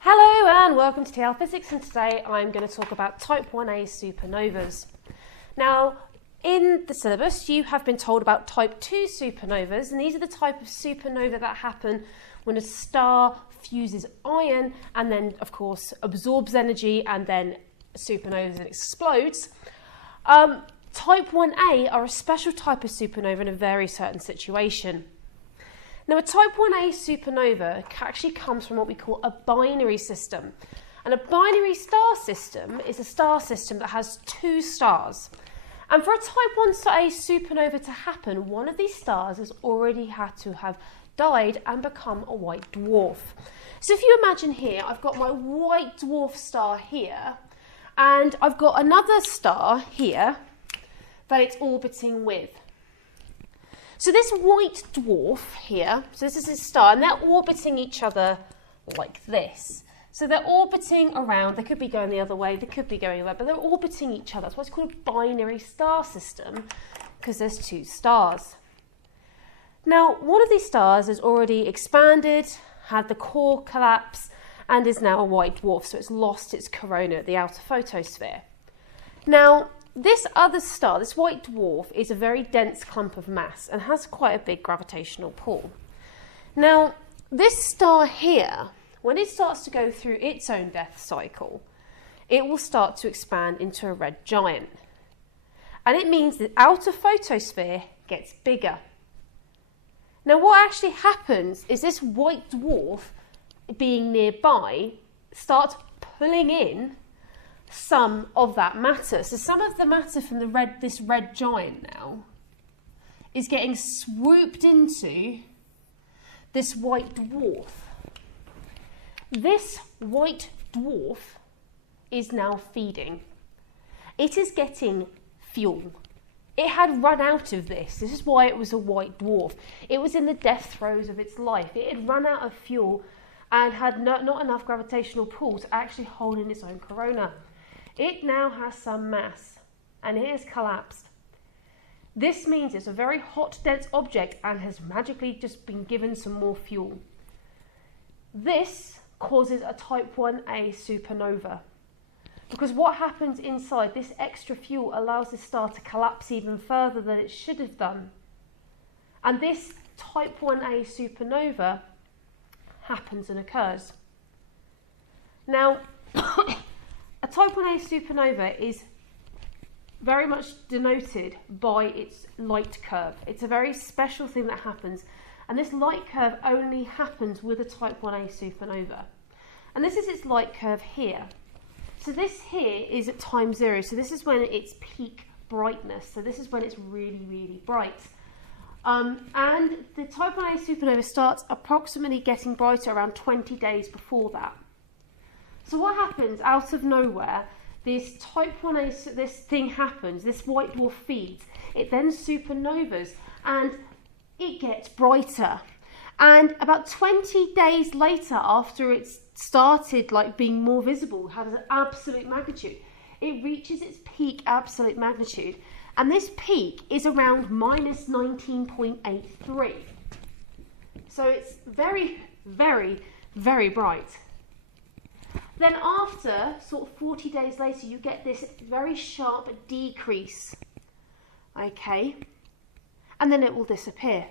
Hello and welcome to TL Physics, and today I'm going to talk about type 1a supernovas. Now, in the syllabus you have been told about type 2 supernovas, and these are the type of supernova that happen when a star fuses iron and then of course absorbs energy and then supernovas and explodes. Type 1a are a special type of supernova in a very certain situation. Now, a type 1a supernova actually comes from what we call a binary system. And a binary star system is a star system that has two stars. And for a type 1a supernova to happen, one of these stars has already had to have died and become a white dwarf. So if you imagine here, I've got my white dwarf star here, and I've got another star here that it's orbiting with. So this white dwarf here, so this is his star, and they're orbiting each other like this. So they're orbiting around, they could be going the other way, they could be going away, but they're orbiting each other. That's why it's called a binary star system, because there's two stars. Now, one of these stars has already expanded, had the core collapse, and is now a white dwarf, so it's lost its corona at the outer photosphere. Now, this other star, this white dwarf, is a very dense clump of mass and has quite a big gravitational pull. Now, this star here, when it starts to go through its own death cycle, it will start to expand into a red giant. And it means the outer photosphere gets bigger. Now, what actually happens is this white dwarf, being nearby, starts pulling in some of that matter. So some of the matter from this red giant now is getting swooped into this white dwarf. This white dwarf is now feeding. It is getting fuel. It had run out of this. This is why it was a white dwarf. It was in the death throes of its life. It had run out of fuel and had not enough gravitational pull to actually hold in its own corona. It now has some mass, and it has collapsed. This means it's a very hot, dense object and has magically just been given some more fuel. This causes a type 1a supernova, because what happens inside, this extra fuel allows the star to collapse even further than it should have done. And this type 1a supernova happens and occurs. Now, a type 1a supernova is very much denoted by its light curve. It's a very special thing that happens, and this light curve only happens with a type 1a supernova. And this is its light curve here. So this here is at time 0, so this is when it's peak brightness, so this is when it's really, really bright. And the type 1a supernova starts approximately getting brighter around 20 days before that. So what happens out of nowhere, this type 1a, this thing happens, this white dwarf feeds, it then supernovas and it gets brighter. And about 20 days later, after it's started being more visible, has an absolute magnitude, it reaches its peak absolute magnitude. And this peak is around minus 19.83. So it's very, very, very bright. Then after, sort of 40 days later, you get this very sharp decrease, okay? And then it will disappear.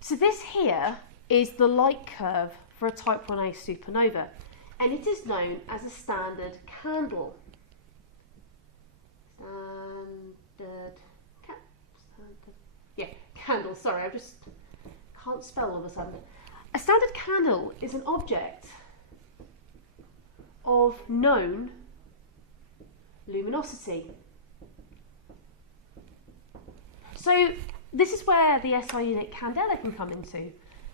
So this here is the light curve for a type 1a supernova, and it is known as a standard candle. Candle, sorry, I just can't spell all of a sudden. A standard candle is an object of known luminosity. So this is where the SI unit candela can come into.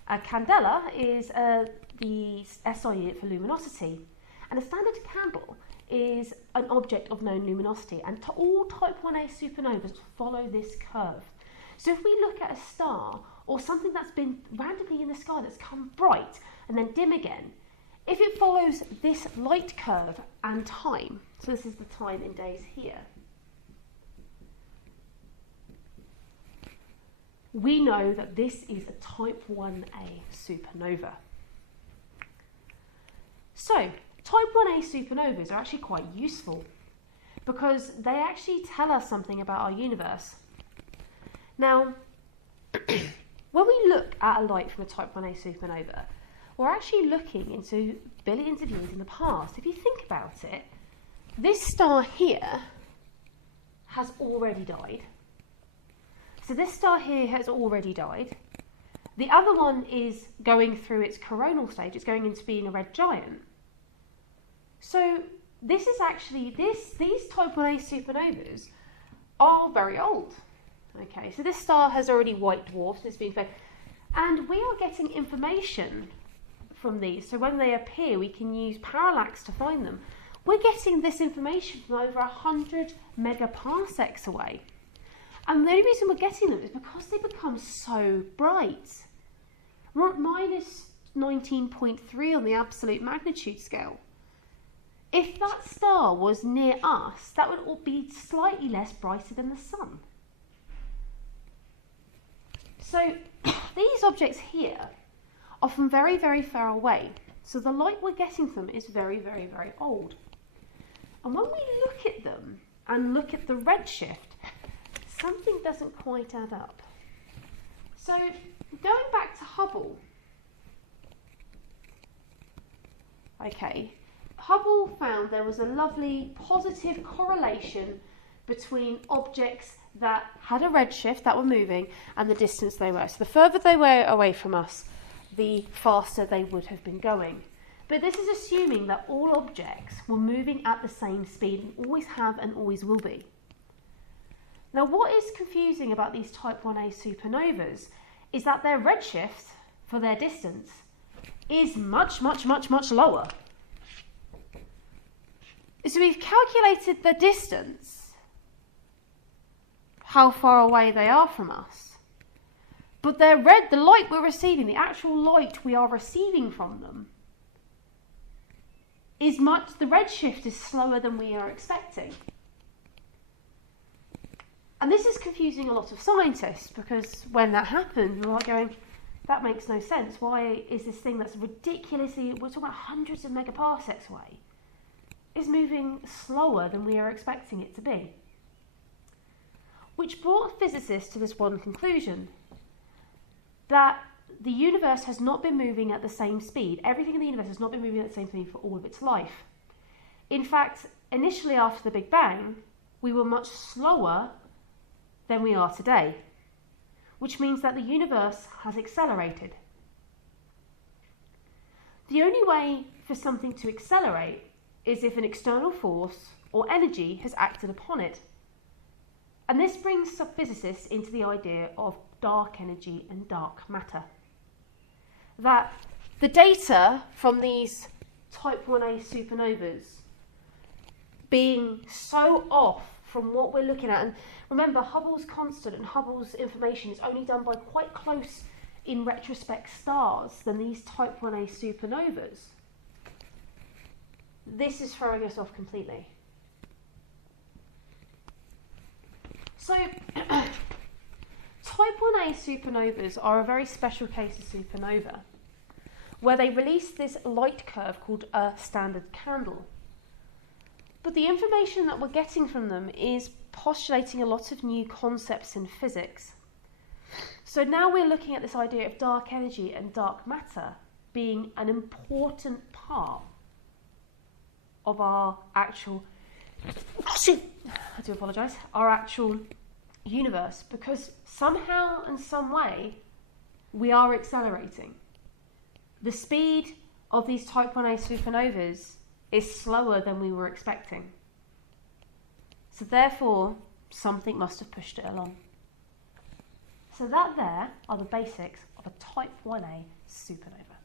A candela is the SI unit for luminosity, and a standard candle is an object of known luminosity, and all type 1a supernovas follow this curve. So if we look at a star or something that's been randomly in the sky that's come bright and then dim again, if it follows this light curve and time, so this is the time in days here, we know that this is a type 1a supernova. So, type 1a supernovas are actually quite useful because they actually tell us something about our universe. Now, when we look at a light from a type 1a supernova, we're actually looking into billions of years in the past. If you think about it, this star here has already died. So this star here has already died. The other one is going through its coronal stage. It's going into being a red giant. So this is actually, these type 1a supernovas are very old. Okay, so this star has already white dwarfed, it's been fed, and we are getting information from these. So when they appear, we can use parallax to find them. We're getting this information from over 100 megaparsecs away. And the only reason we're getting them is because they become so bright. We're at minus 19.3 on the absolute magnitude scale. If that star was near us, that would all be slightly less brighter than the sun. So these objects here are from very, very far away. So the light we're getting from them is very, very, very old. And when we look at them and look at the redshift, something doesn't quite add up. So going back to Hubble, okay, Hubble found there was a lovely positive correlation between objects that had a redshift that were moving and the distance they were. So the further they were away from us, the faster they would have been going. But this is assuming that all objects were moving at the same speed and always have and always will be. Now, what is confusing about these type 1a supernovas is that their redshift for their distance is much, much, much, much lower. So we've calculated the distance, how far away they are from us. But the light we're receiving, the actual light we are receiving from them, the redshift is slower than we are expecting. And this is confusing a lot of scientists because when that happens, we're like going, that makes no sense. Why is this thing that's ridiculously, we're talking about hundreds of megaparsecs away, is moving slower than we are expecting it to be? Which brought physicists to this one conclusion, that the universe has not been moving at the same speed. Everything in the universe has not been moving at the same speed for all of its life. In fact, initially after the Big Bang, we were much slower than we are today, which means that the universe has accelerated. The only way for something to accelerate is if an external force or energy has acted upon it. And this brings some physicists into the idea of dark energy and dark matter. That the data from these type 1a supernovas being so off from what we're looking at, and remember Hubble's constant and Hubble's information is only done by quite close in retrospect stars than these type 1a supernovas. This is throwing us off completely. So, type 1a supernovas are a very special case of supernova, where they release this light curve called a standard candle. But the information that we're getting from them is postulating a lot of new concepts in physics. So now we're looking at this idea of dark energy and dark matter being an important part of our actual, I do apologise, our actual universe, because somehow and some way we are accelerating. The speed of these type 1a supernovas is slower than we were expecting. So therefore, something must have pushed it along. So that there are the basics of a type 1a supernova.